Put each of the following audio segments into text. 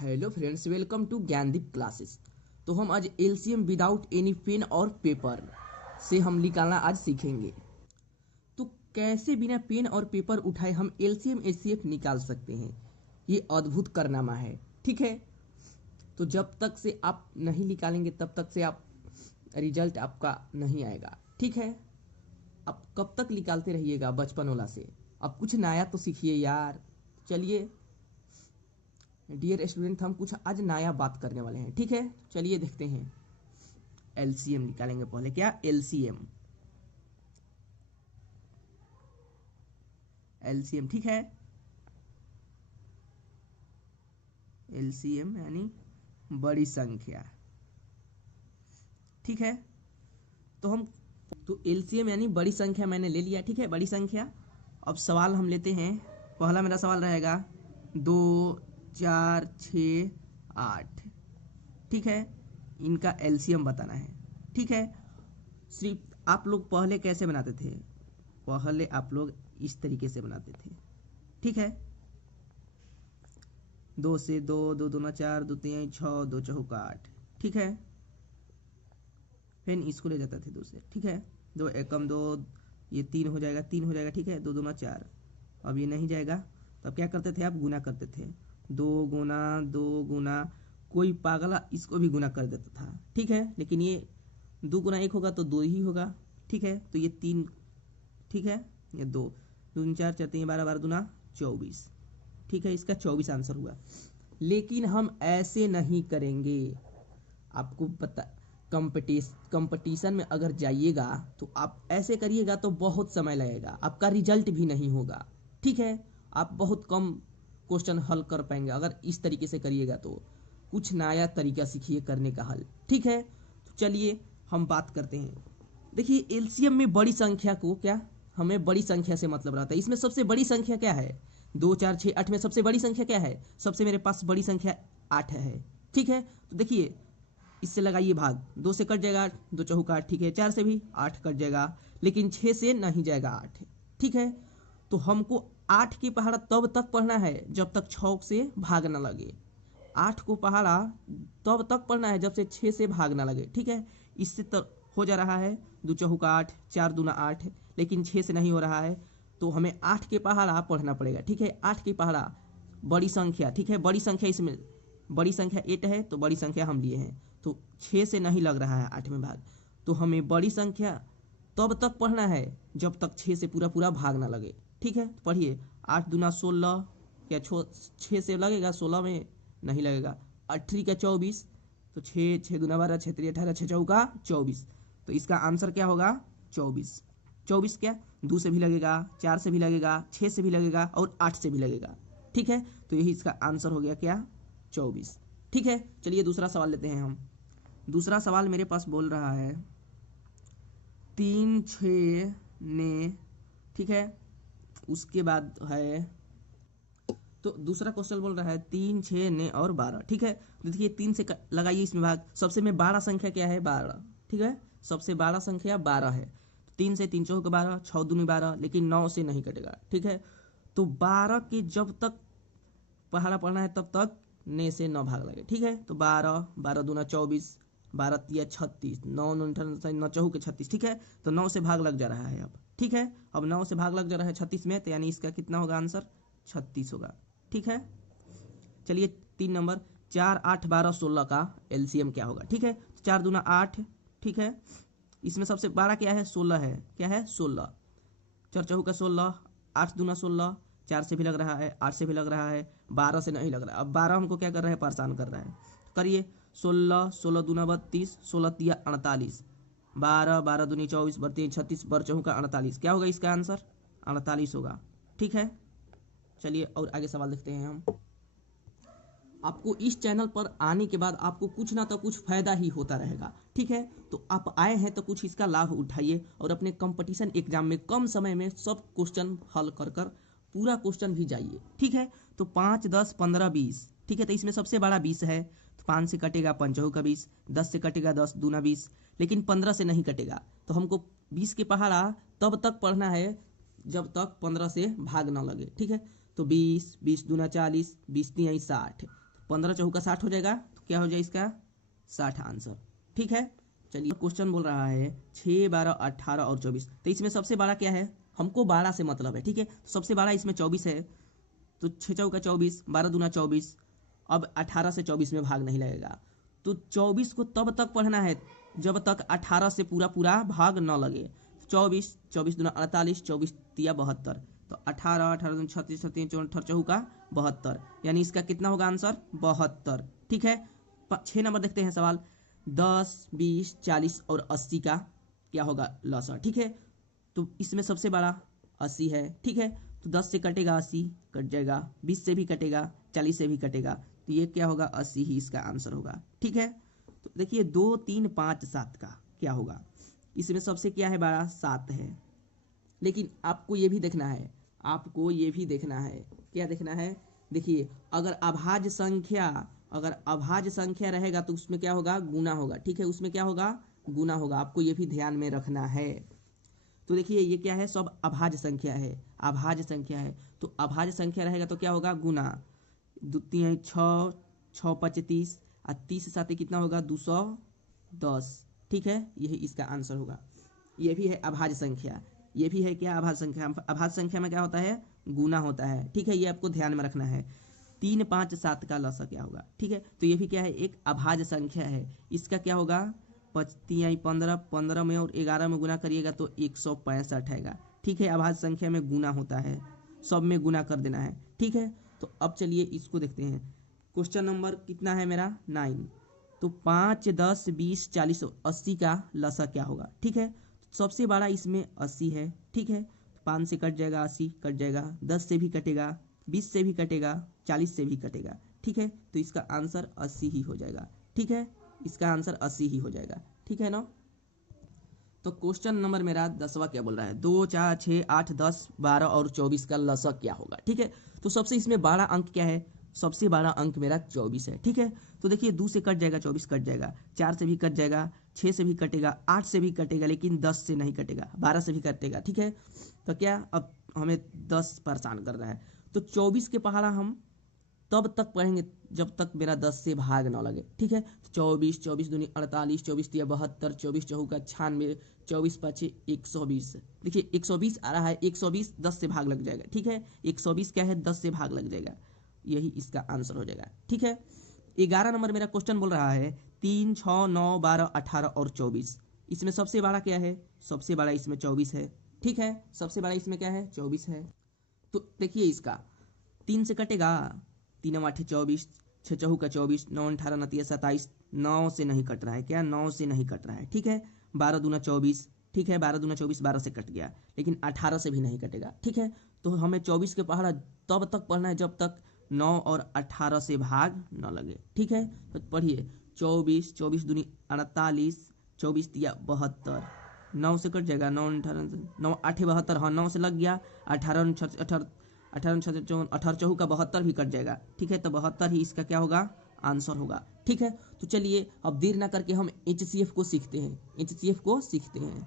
Hello friends, welcome to Gyandeep classes. तो हम आज एलसीएम विदाउट एनी पेन और पेपर से हम निकालना आज सीखेंगे। तो कैसे बिना पेन और पेपर उठाए हम एलसीएम एचसीएफ निकाल सकते हैं, ये अद्भुत कारनामा है। ठीक है, तो जब तक से आप नहीं निकालेंगे तब तक से आप रिजल्ट आपका नहीं आएगा। ठीक है, आप कब तक निकालते रहिएगा बचपन वाला से। अब कुछ नया तो सीखिए यार। चलिए डियर स्टूडेंट, हम कुछ आज नया बात करने वाले हैं। ठीक है, चलिए देखते हैं। एलसीएम निकालेंगे पहले। क्या एलसीएम? एलसीएम, ठीक है। एलसीएम यानी बड़ी संख्या। ठीक है, तो एलसीएम यानी बड़ी संख्या मैंने ले लिया। ठीक है, बड़ी संख्या। अब सवाल हम लेते हैं। पहला मेरा सवाल रहेगा 2 4 6 8। ठीक है, इनका एलसीएम बताना है। ठीक है, सिर्फ आप लोग पहले कैसे बनाते थे? पहले आप लोग इस तरीके से बनाते थे। ठीक है, 2 से 2, 2 दूना 4, 2 तीन 6, 2 चौका 8। ठीक है, फिर इसको ले जाते थे 2 से। ठीक है, 2 एकम 2, ये 3 हो जाएगा, 3 हो जाएगा। ठीक है, 2 दूना 4। अब ये नहीं जाएगा तो अब क्या करते थे? आप गुना करते थे। 2 गुना कोई पागला इसको भी गुना कर देता था। ठीक है, लेकिन ये 2 गुना 1 होगा तो 2 ही होगा। ठीक है, तो ये 3। ठीक है, ये 2 2 4 4 3 12 12 दूना 24। ठीक है, इसका 24 आंसर हुआ। लेकिन हम ऐसे नहीं करेंगे। आपको पता, कंपटीशन में अगर जाइएगा तो आप ऐसे करिएगा तो बहुत समय लगेगा, आपका रिजल्ट भी नहीं होगा। ठीक है, आप बहुत कम क्वेश्चन हल कर पाएंगे अगर इस तरीके से करिएगा। तो कुछ नया तरीका सीखिए करने का हल। ठीक है, तो चलिए हम बात करते हैं। देखिए, एलसीएम में बड़ी संख्या को क्या, हमें बड़ी संख्या से मतलब रहता है। इसमें सबसे बड़ी संख्या क्या है? 2 4 6 8 में सबसे बड़ी संख्या क्या है? सबसे मेरे पास बड़ी संख्या 8 है। ठीक है, तो देखिए इससे लगाइए भाग। 2 से कट जाएगा 2 चौका 8। ठीक है, 4 से भी 8 कट जाएगा, लेकिन 6 से नहीं जाएगा 8। ठीक है, तो हमको 8 की पहाड़ा तब तक पढ़ना है जब तक 6 से भाग ना लगे। 8 को पहाड़ा तब तक पढ़ना है जब से 6 से भाग ना लगे। ठीक है, इससे तो हो जा रहा है 2 चौका 8, 4 दूना 8, लेकिन 6 से नहीं हो रहा है। तो हमें 8 के पहाड़ा पढ़ना पड़ेगा। ठीक है, 8 की पहाड़ा बड़ी संख्या। ठीक है, बड़ी संख्या इसमें बड़ी संख्या 8 है तो बड़ी संख्या हम लिए हैं। तो 6 से नहीं लग रहा है 8 में भाग, तो हमें बड़ी संख्या तब तक पढ़ना है जब तक 6 से पूरा पूरा भाग ना लगे। ठीक है, तो पढ़िए 8 दूना 16, क्या 6 से लगेगा? 16 में नहीं लगेगा। 8 का 24, तो 6 6 दूना 12, 6 3 18, 6 चौका 24। तो इसका आंसर क्या होगा? 24। 24 क्या 2 से भी लगेगा, 4 से भी लगेगा, 6 से भी लगेगा और 8 से भी लगेगा। ठीक है, तो यही इसका आंसर हो गया क्या? 24। ठीक है, चलिए दूसरा सवाल लेते हैं हम। दूसरा सवाल मेरे पास बोल रहा है 3 6 ने। ठीक है, उसके बाद है, तो दूसरा क्वेश्चन बोल रहा है 3 6 ने और 12। ठीक है, तो देखिए 3 से लगाइए इसमें भाग। सबसे में बड़ा संख्या क्या है? 12। ठीक है, सबसे बड़ा संख्या 12 है। 3 से 3 चौके 12, 6 दूनी 12, लेकिन 9 से नहीं कटेगा। ठीक है, तो 12 के जब तक पहाड़ा पढ़ना है तब तक ने से 9 भाग लगे। ठीक है, तो 12 12 दूना 24, 12 तिया 36, 9 9 चौके 36। ठीक है, तो 9 से भाग लग जा रहा है अब। ठीक है, अब 9 से भाग लग जा रहा है 36 में, तो यानी इसका कितना होगा आंसर? 36 होगा। ठीक है, चलिए 3 नंबर 4 8 12 16 का एलसीएम क्या होगा? ठीक है, तो 4 दूना 8। ठीक है, इसमें सबसे बड़ा क्या है? 16 है। क्या है? 16। 4 चौका 16, 8 दूना 16, 4 से भी लग रहा है, 8 से भी लग रहा है, 12 से नहीं लग रहा है। अब 12 हमको क्या कर रहा है? परेशान कर रहा है। करिए 16 16 दूना 32, 16 तिया 48, 12 12 दूनी 24, 32 36, बर चौका 48। क्या होगा इसका आंसर? 48 होगा। ठीक है, चलिए और आगे सवाल देखते हैं हम। आपको इस चैनल पर आने के बाद आपको कुछ ना तो कुछ फायदा ही होता रहेगा। ठीक है, तो आप आए हैं तो कुछ इसका लाभ उठाइए और अपने कंपटीशन एग्जाम में कम समय में सब क्वेश्चन हल कर कर पूरा क्वेश्चन भी जाइए। ठीक है, तो 5 10 15 20। ठीक है, तो इसमें सबसे बड़ा 20 है, तो 5 से कटेगा 5 का 20, 10 से कटेगा 10 दूना 20, लेकिन 15 से नहीं कटेगा। तो हमको 20 के पहाड़ा तब तक पढ़ना है जब तक 15 से भाग ना लगे। ठीक है, तो 20 20 दूना 40, 20 तिया 60, 15 चौका 60 हो जाएगा, तो क्या हो जाए इसका 60 आंसर। ठीक है, चलिए क्वेश्चन बोल रहा है 6, 12, 18 और 24। तो इसमें सबसे बड़ा क्या है, हमको 12 से मतलब है। ठीक है, तो सबसे बड़ा इसमें 24 है, तो 6 चौका 24, 12 दूना 24। अब 18 से 24 में भाग नहीं लगेगा, तो 24 को तब तक पढ़ना है जब तक 18 से पूरा पूरा भाग न लगे। 24, 24 दूना 48, 24 तिया 72, तो 18, 18 दूना 36, 36 64 चौका 72, यानी इसका कितना होगा आंसर 72। ठीक है, 6 नंबर देखते हैं सवाल। 10, 20, 40 और 80 का क्या होगा लॉस। ठीक है, तो इसमें सबसे बड़ा 80 है। ठीक है, तो 10 से कटेगा 80, कट जाएगा, 20 से भी कटेगा, 40 से भी कटेगा, तो ये क्या होगा 80 ही इसका आंसर होगा। ठीक है, तो देखिए 2, 3, 5, 7 का क्या होगा। इसमें सबसे क्या है बड़ा 7 है, लेकिन आपको ये भी देखना है, आपको ये भी देखना है, क्या देखना है, देखिए अगर अभाज्य संख्या रहेगा तो उसमें क्या होगा गुना होगा। ठीक है, उसमें क्या होगा गुना होगा, आपको ये भी ध्यान में रखना है। तो देखिए ये क्या है, सब अभाज्य संख्या है, अभाज्य संख्या है, तो अभाज्य संख्या रहेगा तो क्या होगा गुना। 2 3 6, 6 5 30, और 30 साथ कितना होगा 210। ठीक है, यही इसका आंसर होगा। ये भी है अभाज्य संख्या, ये भी है क्या अभाज्य संख्या। अभाज्य संख्या में क्या होता है गुना होता है। ठीक है, ये आपको ध्यान में रखना है। 3, 5, 7 का लसा क्या होगा। ठीक है, तो ये भी क्या है एक अभाज्य संख्या है, इसका क्या होगा 5 3 15, 15 में और 11 में गुना करिएगा तो 165 आएगा। ठीक है, अभाज्य संख्या में गुना होता है, सब में गुना कर देना है। ठीक है, तो अब चलिए इसको देखते हैं। क्वेश्चन नंबर कितना है मेरा 9। तो 5, 10, 20, 40 और 80 का लसा क्या होगा। ठीक है, सबसे बड़ा इसमें 80 है। ठीक है, 5 से कट जाएगा 80, कट जाएगा, 10 से भी कटेगा, 20 से भी कटेगा, 40 से भी कटेगा। ठीक है, तो इसका आंसर 80 ही हो जाएगा। ठीक है, इसका आंसर 80 ही हो जाएगा। ठीक है ना। तो क्वेश्चन नंबर मेरा 10वां क्या बोल रहा है, 2, 4, 6, 8, 10, 12 और 24 का लसा क्या होगा। ठीक है, तो सबसे इसमें बड़ा अंक क्या है, सबसे बड़ा अंक मेरा 24 है। ठीक है, तो देखिए 2 से कट जाएगा 24 कट जाएगा, 4 से भी कट जाएगा, 6 से भी कटेगा, 8 से भी कटेगा, लेकिन 10 से नहीं कटेगा, 12 से भी कटेगा। ठीक है, तो क्या अब हमें 10 परेशान कर रहा है, तो 24 के पहाड़ा हम तब तक पढ़ेंगे जब तक मेरा 10 से भाग ना लगे। ठीक है, 24, 24 दूनी 48, 24 तिया 72, 24 चौका 96, 24 पाछे 120। देखिए 120 आ रहा है, 120 10 से भाग लग जाएगा। ठीक है, 120 क्या है 10 से भाग लग जाएगा, यही इसका आंसर हो जाएगा। ठीक है, 11 नंबर मेरा क्वेश्चन बोल रहा है 3, 6, 9, 12, 18 और 24। इसमें सबसे बड़ा क्या है, सबसे बड़ा इसमें 24 है। ठीक है, सबसे बड़ा इसमें क्या है 24 है। तो देखिए इसका 3 से कटेगा, 3 8 24, 6 चौका 24, 9 18 9 27, 9 से नहीं कट रहा है, क्या 9 से नहीं कट रहा है। ठीक है, 12 दूना 24। ठीक है, 12 दूना 24, 12 से कट गया, लेकिन 18 से भी नहीं कटेगा। ठीक है, तो हमें 24 के पहाड़ा तब तक पढ़ना है जब तक 9 और 18 से भाग न लगे। ठीक है, तो पढ़िए 24, 24 दूनी 48, 24 तिया 72, 9 से कट जाएगा, 9 18 9 8 72, हाँ 9 से लग गया, 18 18 18 चौका 72 भी कट जाएगा। ठीक है, तो 72 ही इसका क्या होगा आंसर होगा। ठीक है, तो चलिए अब देर ना करके हम HCF को सीखते हैं, HCF को सीखते हैं।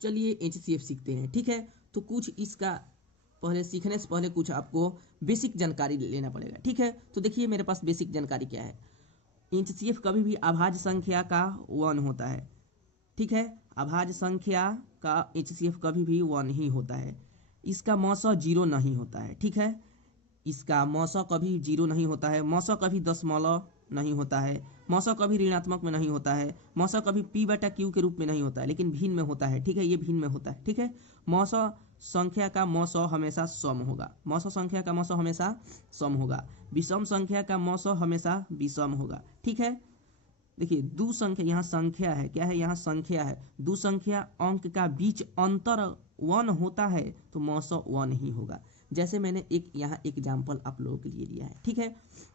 चलिए HCF सीखते हैं। ठीक है, तो कुछ इसका पहले सीखने से पहले कुछ आपको बेसिक जानकारी लेना पड़ेगा। ठीक है, तो देखिए मेरे पास बेसिक जानकारी क्या है। HCF कभी भी अभाज्य संख्या का 1 होता है। ठीक है, अभाज्य संख्या का HCF कभी भी 1 ही होता है। इसका मौसा 0 नहीं होता है। ठीक है, इसका मौसा कभी 0 नहीं होता है, मौसा कभी दशमलव नहीं होता है, मौसा कभी ऋणात्मक में नहीं होता है, मौसा कभी P/Q के रूप में नहीं होता है, लेकिन भिन्न में होता है। ठीक है, ये भिन्न में होता है। ठीक है, मौसा संख्या का मौसा हमेशा सम होगा, मौसा संख्या का मौसा हमेशा सम होगा, विषम संख्या का मौसा हमेशा विषम होगा। ठीक है, देखिए दो संख्या, यहाँ संख्या है, क्या है यहाँ संख्या है, दो संख्या अंक का बीच अंतर 1 होता है तो मौसा 1 ही होगा। जैसे मैंने एक यहाँ एग्जाम्पल आप लोगों के लिए लिया है। ठीक है,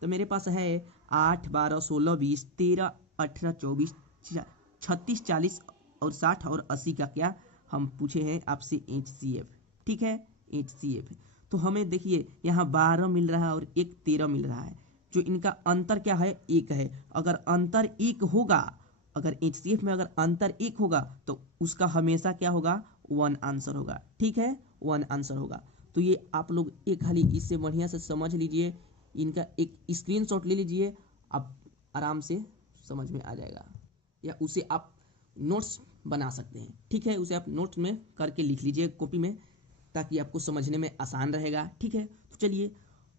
तो मेरे पास है 8, 12, 16, 20, 13, 18, 24, 36, 40 और 60 और 80 का क्या हम पूछे हैं आपसे HCF। ठीक है, HCF तो हमें देखिए यहाँ 12 मिल रहा है और एक 13 मिल रहा है, जो इनका अंतर क्या है 1 है। अगर अंतर 1 होगा, अगर HCF में अगर अंतर 1 होगा तो उसका हमेशा क्या होगा 1 आंसर होगा। ठीक है, 1 आंसर होगा। तो ये आप लोग एक खाली इससे बढ़िया से समझ लीजिए, इनका एक स्क्रीनशॉट ले लीजिए, आप आराम से समझ में आ जाएगा, या उसे आप नोट्स बना सकते हैं। ठीक है, उसे आप नोट्स में करके लिख लीजिए कॉपी में, ताकि आपको समझने में आसान रहेगा। ठीक है, तो चलिए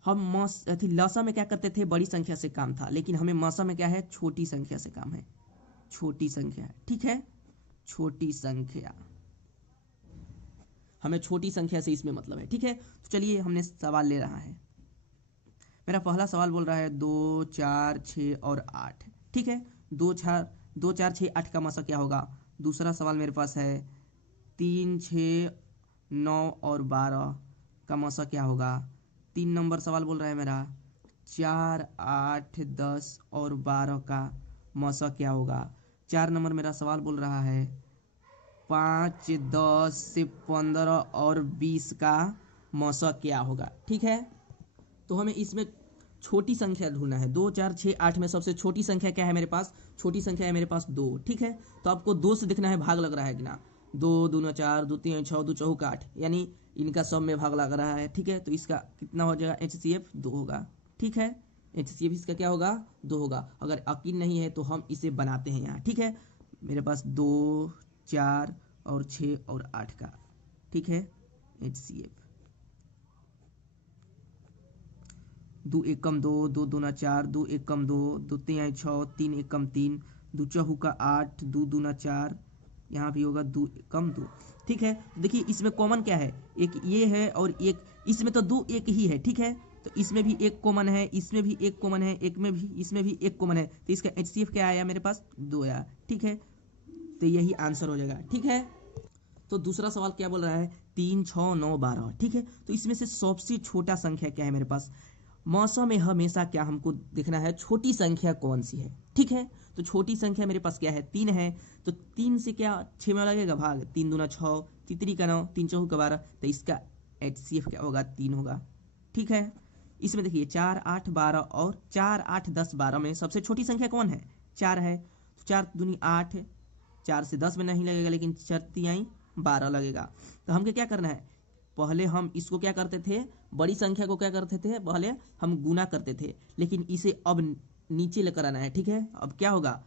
हम लसा में क्या करते थे, बड़ी संख्या से काम था, लेकिन हमें मसा में क्या है, छोटी संख्या से काम है, छोटी संख्या। ठीक है, छोटी संख्या, हमें छोटी संख्या से इसमें मतलब है। ठीक है, तो चलिए हमने सवाल ले रहा है। मेरा पहला सवाल बोल रहा है 2, 4, 6 और 8। ठीक है, 2, 4, 6, 8 का मसा क्या होगा। दूसरा सवाल मेरे पास है 3, 6, 9 और 12 का मसा क्या होगा। 3 नंबर सवाल बोल रहा है मेरा 4, 8, 10 और 12 का मसा क्या होगा। 4 नंबर मेरा सवाल बोल रहा है 5, 10 से 15 और 20 का मसा क्या होगा। ठीक है, तो हमें इसमें छोटी संख्या ढूंढना है। 2, 4, 6, 8 में सबसे छोटी संख्या क्या है मेरे पास, छोटी संख्या है मेरे पास 2। ठीक है, तो आपको 2 से देखना है भाग लग रहा है कि ना। 2 दूना 4, 2 3 6, 2 चौका 8, यानी इनका सब में भाग लग रहा है। ठीक है, तो इसका कितना हो जाएगा, HCF 2 होगा। ठीक है, HCF इसका क्या होगा, 2 होगा। अगर यकीन नहीं है तो हम इसे बनाते हैं यहाँ। ठीक है, मेरे पास 2, 4 और 6 और 8 का, ठीक है, HCF 2 एकम 2, 2 दूना 4, 2 एकम 2, 2 तिहाई 6, 3 एकम 3, 2 चौका 8, 2 दूना 4, यहाँ भी होगा 2 एकम 2। ठीक है, तो देखिए इसमें कॉमन क्या है, एक ये है और एक इसमें, तो 2 एक ही है। ठीक है, तो इसमें भी एक कॉमन है, इसमें भी एक कॉमन है, एक में भी, इसमें भी एक कॉमन है, तो इसका HCF क्या आया मेरे पास, 2 आया। ठीक है, तो यही आंसर हो जाएगा। ठीक है, तो दूसरा सवाल क्या बोल रहा है 3, 6, 9, 12। ठीक है, तो इसमें से सबसे छोटा संख्या क्या है मेरे पास। मौसम में हमेशा क्या हमको देखना है, छोटी संख्या कौन सी है। ठीक है, तो छोटी संख्या मेरे पास क्या है, 3 है, तो 3 से क्या 6 में लगेगा भाग, 3 दूना 6, तितरी का 9, 3 चौका 12, तो इसका HCF क्या होगा, 3 होगा। ठीक है, इसमें देखिए 4, 8, 12 और 4, 8, 10, 12 में सबसे छोटी संख्या कौन है, 4 है, तो 4 दूनी 8, 4 से 10 में नहीं लगेगा, लेकिन 4 तिहाई 12 लगेगा। तो हमको क्या करना है, पहले हम इसको क्या करते थे, बड़ी संख्या को क्या करते थे, पहले हम गुना करते थे, लेकिन इसे अब नीचे लेकर आना है। ठीक है, अब क्या होगा,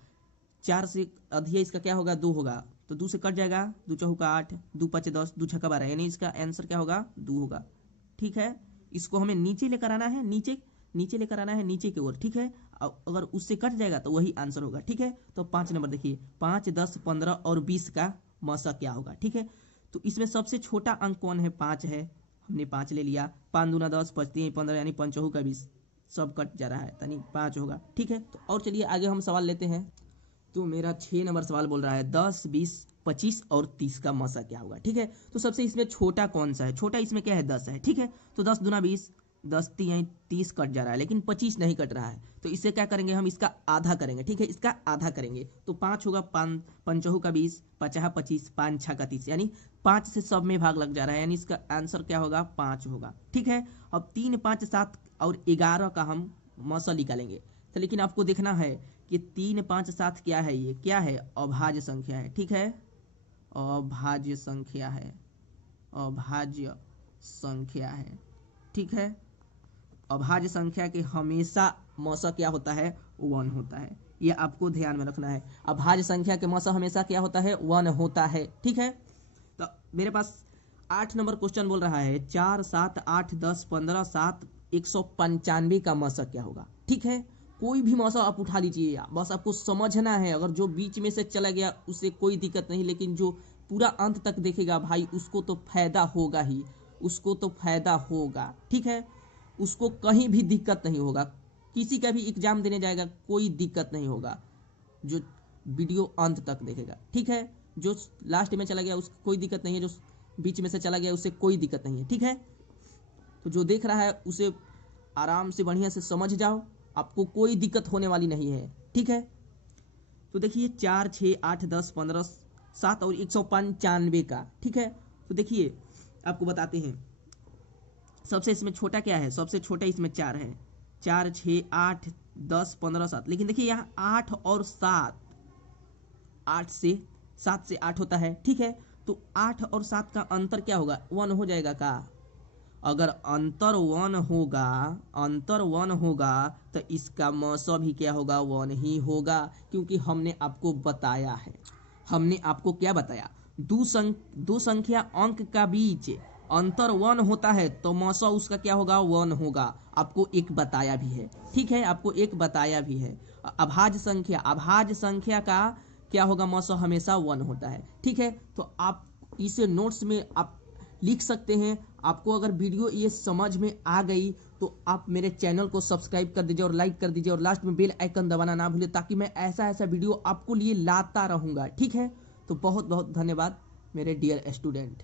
4 से अधिक इसका क्या होगा, 2 होगा, तो 2 से कट जाएगा, 2 चौका 8, 2 5 10, 2 छक्का 12, यानी इसका आंसर क्या होगा, 2 होगा। ठीक है, इसको हमें नीचे लेकर आना है, नीचे लेकर आना है, नीचे की ओर। ठीक है, अगर उससे कट जाएगा तो वही आंसर होगा। ठीक है, तो 5 नंबर देखिए 5, 10, 15 और 20 का मौसा क्या होगा। ठीक है, तो इसमें सबसे छोटा अंक कौन है, 5 है, हमने 5 ले लिया। 5 दूना 10, 5 3 15, यानी 5 चौका 20, सब कट जा रहा है, यानी 5 होगा। ठीक है, तो और चलिए आगे हम सवाल लेते हैं। तो मेरा 6 नंबर सवाल बोल रहा है 10, 20, 25 और 30 का मौसा क्या होगा। ठीक है, तो सबसे इसमें छोटा कौन सा है, छोटा इसमें क्या है, 10 है। ठीक है, तो 10 दूना 20, 10 3 30 कट जा रहा है, लेकिन 25 नहीं कट रहा है, तो इससे क्या करेंगे, हम इसका आधा करेंगे। ठीक है, इसका आधा करेंगे, तो 5 होगा, 5 चौका 20, 50 25, 5 6 30, यानी 5 से सब में भाग लग जा रहा है, यानी इसका आंसर क्या होगा, 5 होगा। ठीक है, अब 3, 5, 7 और 11 का हम मौसा निकालेंगे, तो लेकिन आपको देखना है कि 3, 5, 7 क्या है, ये क्या है, अभाज्य संख्या है। ठीक है, अभाज्य संख्या है, अभाज्य संख्या है। ठीक है, अभाज्य संख्या के हमेशा मौसा क्या होता है, 1 होता है, ये आपको ध्यान में रखना है। अभाज्य संख्या के मौसा हमेशा क्या होता है, 1 होता है। ठीक है, तो मेरे पास 8 नंबर क्वेश्चन बोल रहा है 4, 7, 8, 10, 15, 7, 195 का मौसा क्या होगा। ठीक है, कोई भी मौसा आप उठा लीजिए, बस आपको समझना है। अगर जो बीच में से चला गया उससे कोई दिक्कत नहीं, लेकिन जो पूरा अंत तक देखेगा भाई, उसको तो फायदा होगा ही, उसको तो फायदा होगा। ठीक है, उसको कहीं भी दिक्कत नहीं होगा, किसी का भी एग्जाम देने जाएगा कोई दिक्कत नहीं होगा, जो वीडियो अंत तक देखेगा। ठीक है, जो लास्ट में चला गया उसको कोई दिक्कत नहीं है, जो बीच में से चला गया उससे कोई दिक्कत नहीं है। ठीक है, तो जो देख रहा है उसे आराम से बढ़िया से समझ जाओ, आपको कोई दिक्कत होने वाली नहीं है। ठीक है, तो देखिए 4, 6, 8, 10, 15, 7 और 195 का। ठीक है, तो देखिए आपको बताते हैं, सबसे इसमें छोटा क्या है, सबसे छोटा इसमें 4 है, 4, 6, 8, 10, 15, 7, लेकिन देखिए यहाँ 8 और 7, 8 से 7 से 8 होता है। ठीक है, तो 8 और 7 का अंतर क्या होगा, 1 हो जाएगा का, अगर अंतर 1 होगा तो इसका मौसा भी क्या होगा 1 ही होगा, क्योंकि हमने आपको बताया है। हमने आपको क्या बताया, दो संख्या अंक का बीच अंतर 1 होता है तो मौसा उसका क्या होगा 1 होगा। आपको एक बताया भी है, ठीक है, आपको एक बताया भी है। अभाज्य संख्या का क्या होगा मौसा हमेशा 1 होता है, ठीक है। तो आप इसे नोट्स में आप लिख सकते हैं। आपको अगर वीडियो ये समझ में आ गई तो आप मेरे चैनल को सब्सक्राइब कर दीजिए और लाइक कर दीजिए और लास्ट में बेल आइकन दबाना ना भूलिए, ताकि मैं ऐसा वीडियो आपको लिए लाता रहूँगा, ठीक है। तो बहुत बहुत धन्यवाद मेरे डियर स्टूडेंट।